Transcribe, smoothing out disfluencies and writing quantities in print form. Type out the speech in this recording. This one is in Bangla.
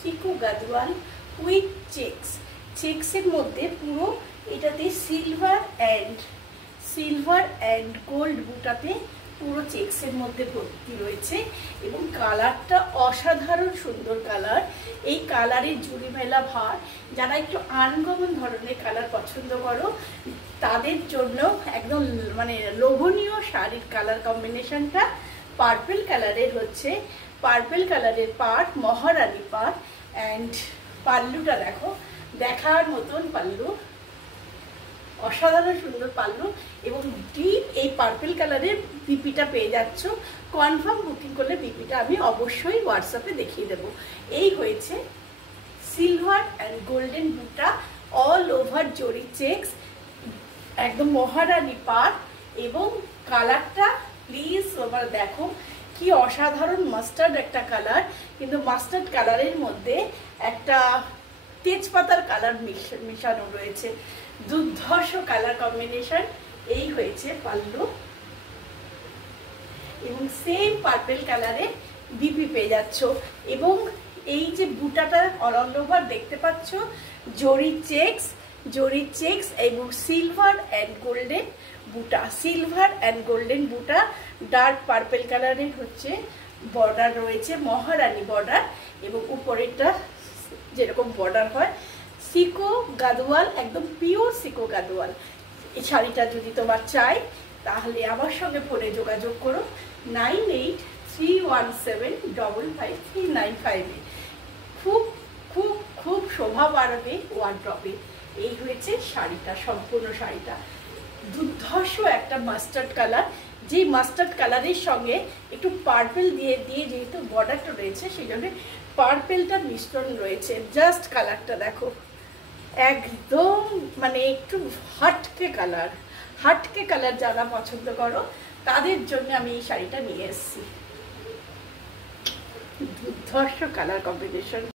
সিকো গাদওয়াল উইথ চেক্সের মধ্যে পুরো এটাতে সিলভার অ্যান্ড গোল্ড বুটাতে পুরো চেক্সের মধ্যে ভর্তি রয়েছে এবং কালারটা অসাধারণ সুন্দর কালার। এই কালারের জুড়ি মেলা ভার, যারা একটু আনকমন ধরনের কালার পছন্দ করো তাদের জন্য একদম মানে লোভনীয় শাড়ির কালার কম্বিনেশনটা পার্পল কালারের হচ্ছে। পার্পল কালারের পাট, মহারানী পাট। অ্যান্ড পাল্লুটা দেখো, দেখার মতন পাল্লু, অসাধারণ সুন্দর পাল্লু এবং ডিপ এই পার্পল কালারের বিপিটা পেয়ে যাচ্ছ। কনফার্ম বুকিং করলে বিপিটা আমি অবশ্যই হোয়াটসঅ্যাপে দেখিয়ে দেবো। এই হয়েছে সিলভার অ্যান্ড গোল্ডেন বুটা, অল ওভার জরি চেক্স, একদম মহারানী পাট এবং কালারটা প্লিজ তোমরা দেখো কি অসাধারণ মাস্টার্ড একটা কালার, কিন্তু মাস্টার্ড কালারের মধ্যে একটা তেজপাতার কালার মিশানো রয়েছে। দুর্ধর্ষ কালার কম্বিনেশন। এই হয়েছে পাল্লু এবং সেম পার্পল কালারে বিপি পেয়ে যাচ্ছ এবং এই যে বুটাটা অল ওভার দেখতে পাচ্ছ জরি চেক্স এবং সিলভার অ্যান্ড গোল্ডেন বুটা, ডার্ক পার্পল কালারের হচ্ছে বর্ডার রয়েছে, মহারানী বর্ডার এবং উপরেরটা যেরকম বর্ডার হয় সিকো গাদওয়াল, একদম পিওর সিকো গাদওয়াল। এই শাড়িটা যদি তোমার চাই তাহলে আমার সঙ্গে ফোনে যোগাযোগ করো 9831755395। খুব খুব খুব শোভা বাড়াবে ওয়ার্ড্রপে। এই হয়েছে শাড়িটা, সম্পূর্ণ শাড়িটা দুর্ধর্ষ একটা মাস্টার্ড কালার, যে মাস্টার্ড কালারের সঙ্গে একটু পার্পল দিয়ে যেহেতু বর্ডারটা রয়েছে সেই জন্য পার্পলটা মিশ্রণ রয়েছে। জাস্ট কালারটা দেখো, একদম মানে একটু হাটকে কালার যারা পছন্দ করো তাদের জন্য আমি এই শাড়িটা নিয়ে এসেছি। দুর্ধর্ষ কালার কম্বিনেশন।